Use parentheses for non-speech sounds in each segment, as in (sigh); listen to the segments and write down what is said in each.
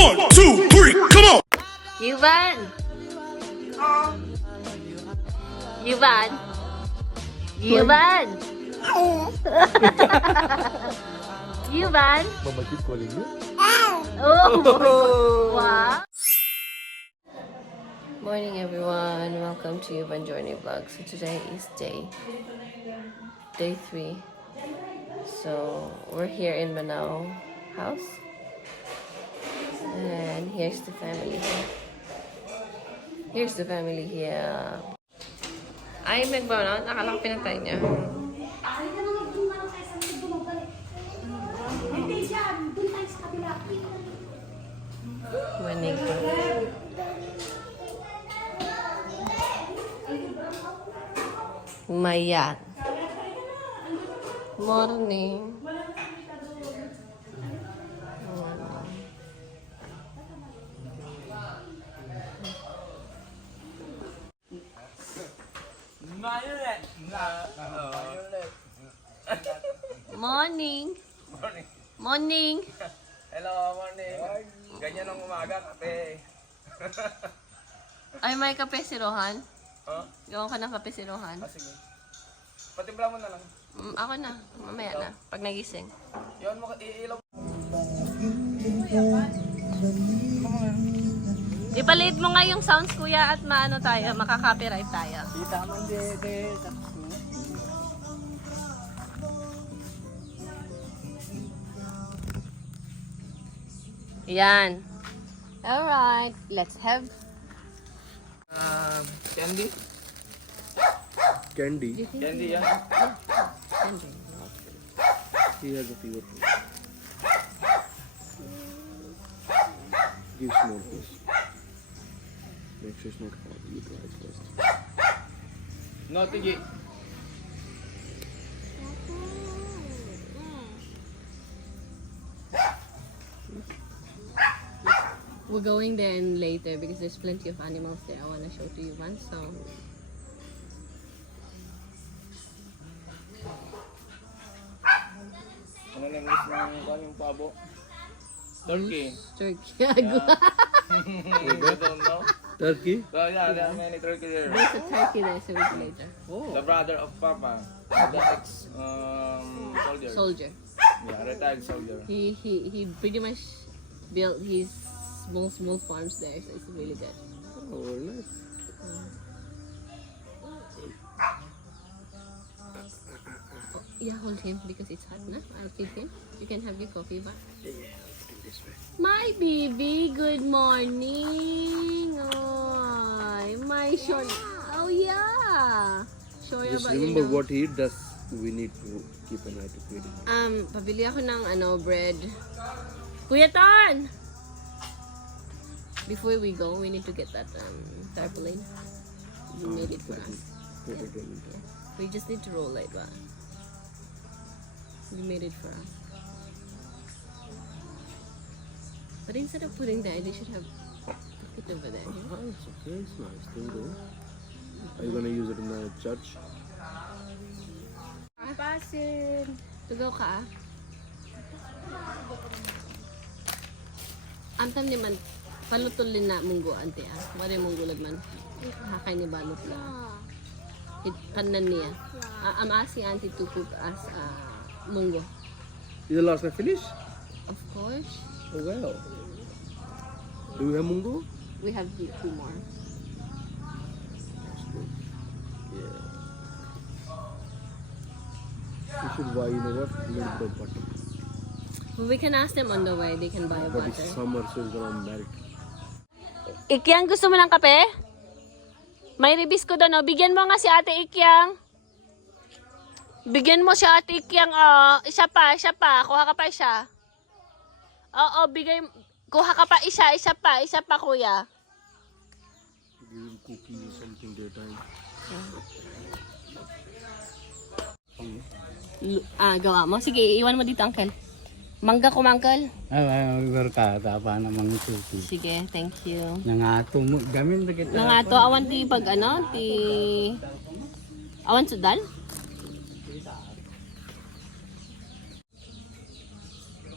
One, two, three, come on! Yuvan! Yuvan! Yuvan! Yuvan! Mama keep calling you. Oh! (laughs) Wow! Morning everyone, welcome to Yuvan Journey Vlog. So today is day day three. So we're here in Manao house. Here's the family here. Here's the family here. Ay, na. Nakala ko pinatay niya. Halika na mag-zoom na lang tayo sa mga bumabalik. Hindi dyan, doon tayo sa kabila. Manig pa. Mayat. Morning. Morning. Morning. Hello, morning. Ganyan ang umaga, kape. (laughs) Ay, may kape si Rohan. Huh? Gawan ka ng kape si Rohan. Ah, sige. Patimpla mo na lang. Mm, ako na. Mamaya na. Pag nagising. Yun mo, iilaw. Ipalit mo nga yung sounds, kuya, at maano tayo, makaka-copyright tayo. Kita man de, de, mo. Yan. Alright, let's have Um, candy? Candy. Candy, yan. He has a fever. Give small piece. Make sure it's not hot. You try it first. No, tigi. We're going there and later because there's plenty of animals there I want to show to you once. So, Ano lang miss ng kung yung pabo? Turkey. turkey. (laughs) (laughs) you don't know? Turkey? So, yeah, there are many turkey there. there's a turkey there, so we'll later. The brother of Papa. The ex, um, soldier. Soldier. Yeah, retired soldier. He he he pretty much built his small small farms there, so it's really good. Oh, nice. Yeah, hold him because it's hot na. I'll feed him. You can have your coffee back. My baby, good morning. Oh, my Sean. Oh yeah. Sure Just about remember what he does. We need to keep an eye to feed him. Um, pabili ako ng ano, bread. Kuya Ton! Before we go, we need to get that um, tarpaulin. You made it for us. Put it. We just need to roll it, ba? You made it for us. But instead of putting that, they should have put it over there. you know? Ah, it's okay. It's nice thing though. Are you gonna use it in the church? Pasin! Tugaw ka ah. Antam ni man, palutulin na munggo ante ah. Wala munggo man. Hakay ni balot na. It kanan niya. Ah, I'm asking auntie to cook as uh, munggo. Is the last night finished? Of course. Oh well. Do we have mungo? We have two more. That's good. Yeah. We should buy, you know what, a little bit of butter. We can ask them on the way. They can buy But it's butter. summer, so it's gonna melt. Ikyang, gusto mo ng kape? May ribis ko doon, oh. Bigyan mo nga si ate Ikyang. Bigyan mo si ate Ikyang, oh. Isa pa, isa pa. Kuha ka pa isa. Oo, bigay. Kuha ka pa isa, isa pa, isa pa, kuya. Give him cookies or something daytime. Lu- Ah, gawa mo. Sige, iwan mo dito, uncle. Mangga ko, uncle. Ay, ay, barkada pa namang suki. Sige, thank you. Nangato mo, gamin na kita. Nang ato, awan ti pag ano, ti... Awan sudal?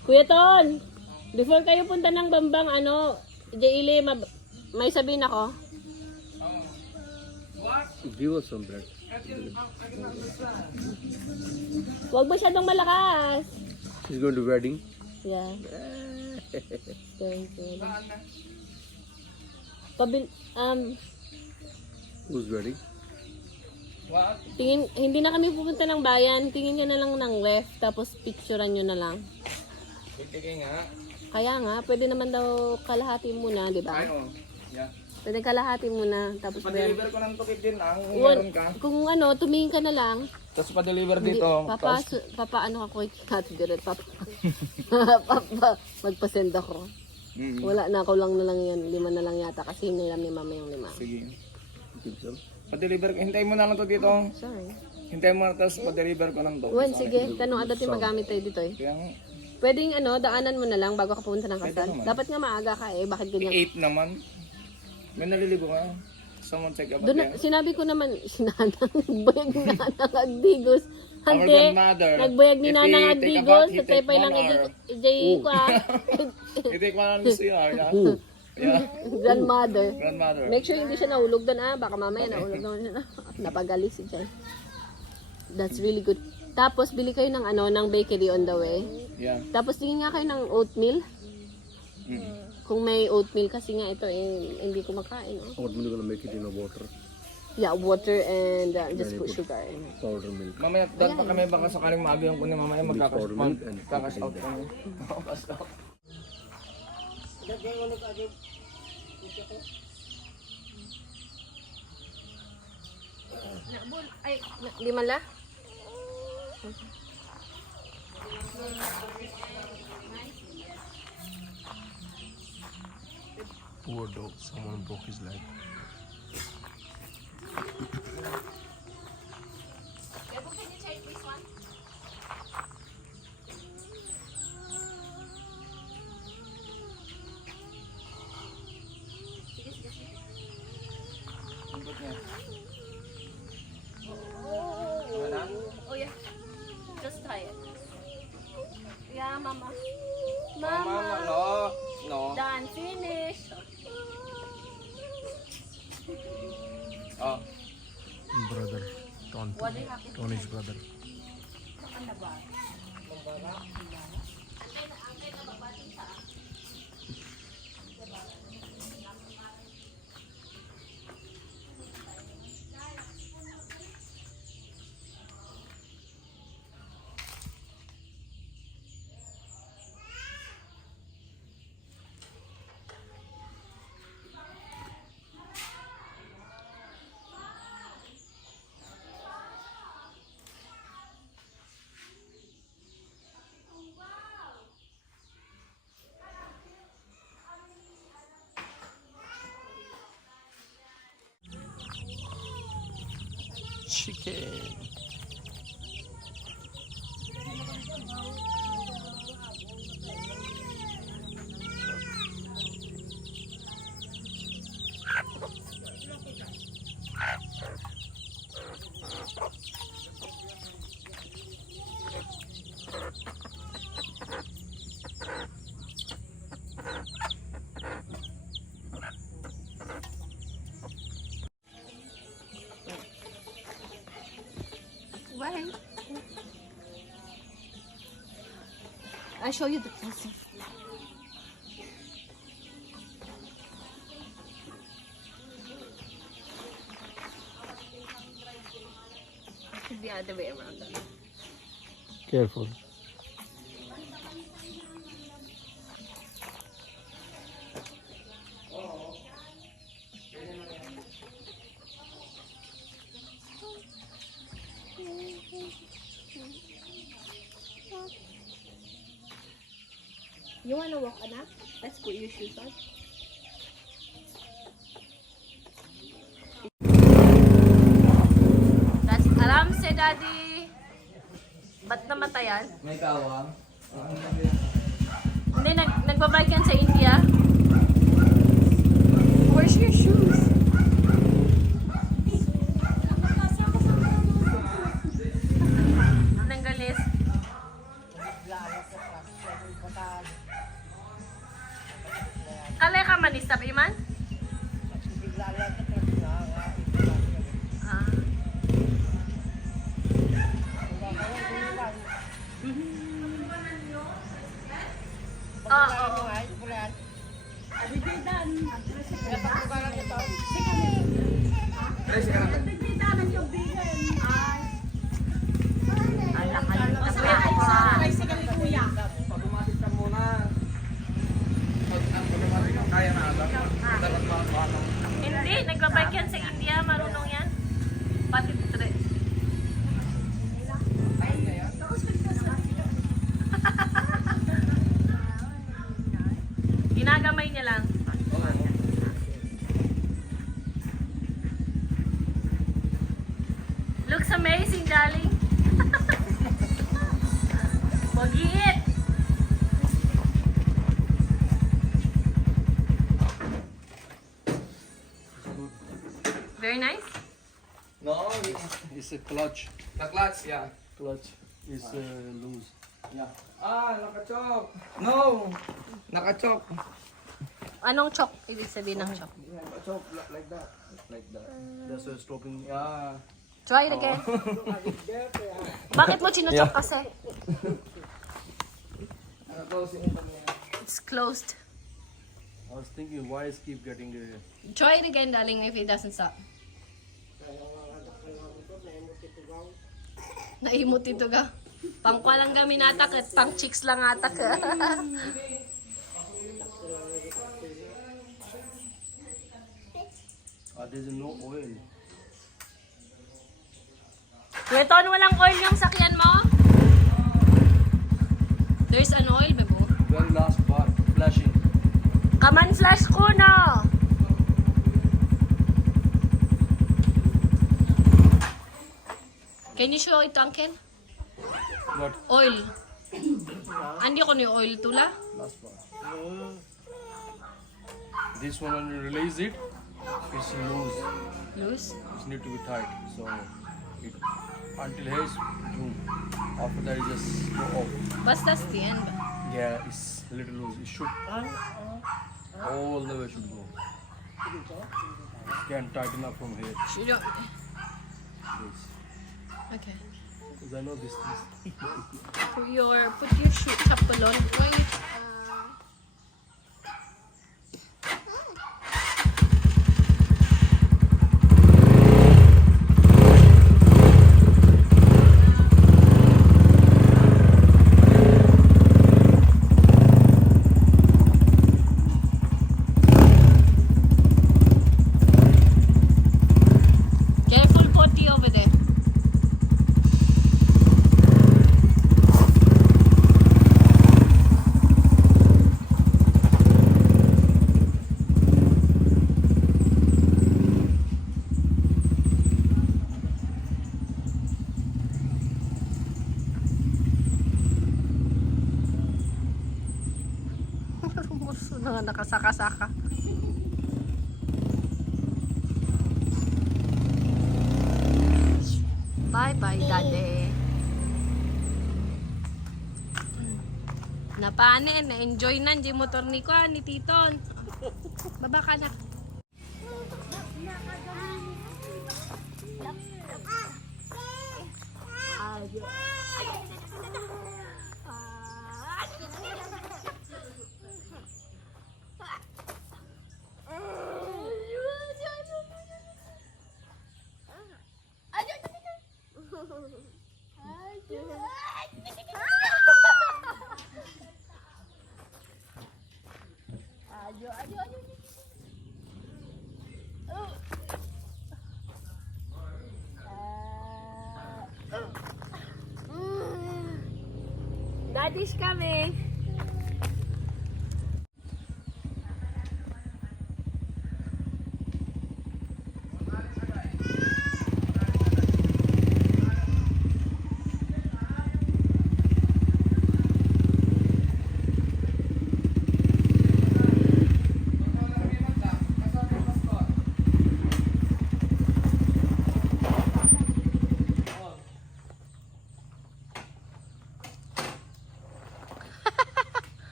Kuya Ton! Before kayo punta ng Bambang, ano, Jayle, mab- may sabihin ako. Give us some bread. Huwag masyadong malakas. She's going to wedding. Yeah. (laughs) Thank you. Pabil, um, Who's wedding? What? tingin, hindi na kami pupunta ng bayan. Tingin ka na lang ng left, tapos picturean nyo na lang. Titigay nga. Kaya nga, pwede naman daw kalahati muna, di ba? Ay, oh. Yeah. Pwede kalahati muna, tapos. Pa-deliver ko ng tukit din lang kung meron ka. kung ano, tumingin ka na lang. Tapos pa-deliver Hindi, dito. Papa, Tapos, papa, ano ako, kati dire, papa. (laughs) papa, magpasend ako. Mm, Wala na, ako lang na lang yan. Lima na lang yata kasi hiniram ni mama yung lima. sige. Pa-deliver ko. Hintayin mo na lang to dito. Sorry. Hintayin mo na tapos pa-deliver ko ng to. Wen, sige, tanong adat yung magamit tayo dito eh. Kaya nga, Pwedeng ano, daanan mo na lang bago ka pumunta ng kasal. Dapat nga maaga ka eh, bakit ganyan? 8 naman. May naliligo ka. Someone check Doon, again. na- sinabi ko naman, (laughs) sinanang, nagbayag ni Nanang Agdigos. Our grandmother, nagbayag ni if Nanang he take Agdigos, bath, he sa take tepay one lang hour. ijay ko ah. Hindi ko alam sa iyo. Yeah. yeah. (laughs) Grandmother. Grandmother. Make sure hindi siya nahulog doon ah. Baka mamaya nahulog doon siya. (laughs) Napagalis si Jay. That's really good. Tapos bili kayo ng ano, ng bakery on the way. Yeah. Tapos tingin nga kayo ng oatmeal. Mm. Kung may oatmeal kasi nga ito eh, hindi ko makain. Oh. We're gonna make it in a water, Yeah, water and uh, just put sugar in. powder milk. Mamaya, dahil pa kami baka sakaling maabi yung kunin mamaya magkakas and kakas out kami. (laughs) Kakas out. Ay, di man la? Poor dog. Someone broke his leg. Ikot niya. Oh yeah. Just try it. Yeah, mama. Mama, no. No. Done. Finish. Oh. Brother. Ton. What do you have to Tony's brother. Chique. I show you the process. Should be the other way around. Careful. You wanna walk, anak? Let's put your shoes on. That's alam si daddy. Ba't namatayan? May kawang. Hindi, nag nagbabike yan sa India. Oo, oo. Pag-umatik ka muna. Pag ang ka, kaya na alam. Hindi, nagbabike yan sa It's a clutch. the clutch, yeah. Clutch is uh, loose. Yeah. Ah, nakachok. No! Nakachok. Anong chok? Ibig sabihin ng chok. Yeah, nakachok. Like like that. Like that. That's why stopping. Yeah. Try it again. (laughs) Bakit mo chinuchok kasi? Naka-closing ito niya. It's closed. I was thinking, why is keep getting uh, Try it again, darling, if it doesn't stop. Naimot ito ga. Pangkwa lang kami natak at pang chicks lang atak. uh, there's no oil. Weton, walang oil yung sakyan mo? There's an oil, bebo. Very last part, flashing. Kaman flash ko na. Can you show it, Uncle? What? Oil. Andi ko ni oil tula. Last. This one, when you release it, it's loose. Loose. It need to be tight. So, it, until here is June. After that, it just go off. Basta that's the end. Yeah, it's a little loose. It should all the way should go. Can tighten up from here, You don't... Okay. Because I know this thing. (laughs) Put your, put your shoe chapel on. Wait. Bye-bye, daddy. Napane, na-enjoy na di motor ni ko, ni Titon. Baba ka na. Daddy, come in.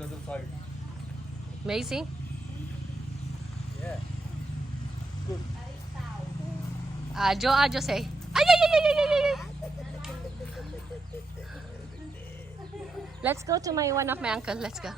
The other side. Amazing. Yeah. Ajo, uh, ajo uh, say. Ay, ay, ay, ay, ay, ay, ay. Let's go to my one of my uncle. Let's go.